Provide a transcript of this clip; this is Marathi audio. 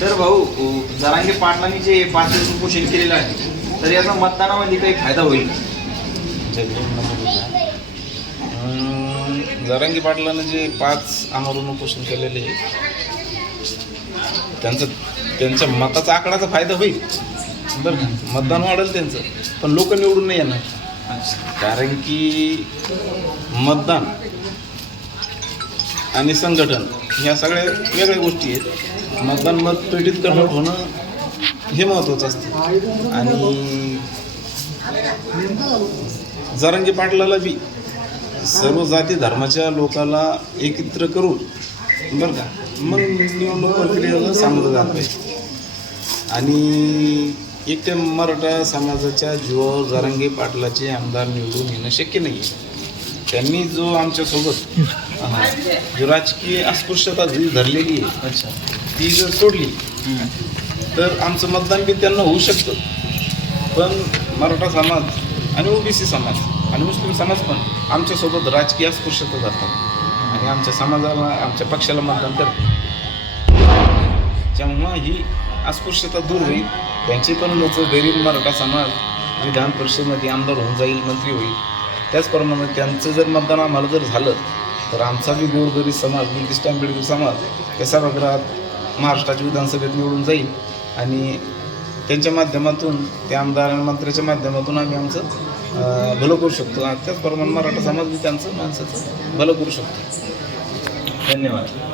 तर भाऊ जरांगे पाटलांनी जे पाच उपोषण केलेलं आहे तर याचा मतदानामध्ये काही फायदा होईल जरांगी पाटलानं जे पाच आमरण उपोषण केलेले आहे त्यांचं त्यांच्या मताचा आकडाचा फायदा होईल. बरं मतदान वाढेल त्यांचं पण लोक निवडून नाही येणार. कारण की मतदान आणि संघटन ह्या सगळ्या वेगळ्या गोष्टी आहेत. मतदान मत पेटीत कन्वर्ट होणं हे महत्त्वाचं असतं. आणि जरांगी पाटलाला बी सर्व जाती धर्माच्या लोकाला एकत्र करून बरं का मग निवडणूक प्रक्रियेला सामोरं जात नाही आणि एक ते मराठा समाजाच्या जीवावर जरांगे पाटलाचे आमदार निवडून येणं शक्य नाही आहे त्यांनी जो आमच्यासोबत जो राजकीय अस्पृश्यता जी धरलेली आहे अच्छा. ती जर सोडली तर आमचं मतदान बी त्यांना होऊ शकतं. पण मराठा समाज आणि ओबीसी समाज आणि मुस्लिम समाज पण आमच्यासोबत राजकीय अस्पृश्यता धरतात आणि आमच्या समाजाला आमच्या पक्षाला मतदान करतात. जेव्हा ही अस्पृश्यता दूर होईल. त्यांचे पण लोक गरीब मराठा समाज विधान परिषदेमध्ये आमदार होऊन जाईल मंत्री होईल. त्याचप्रमाणे त्यांचं जर मतदान आम्हाला जर झालं तर आमचा बी गोरगरीब समाज बुद्धिस्ट आंबेडकर समाज या सभागृहात महाराष्ट्राच्या विधानसभेत निवडून जाईल. आणि त्यांच्या माध्यमातून त्या आमदार आणि मंत्र्याच्या माध्यमातून आम्ही आमचं भलं करू शकतो. आणि त्याचप्रमाणे मराठा समाज बी त्यांचं माणसाचं भलं करू शकतो. धन्यवाद.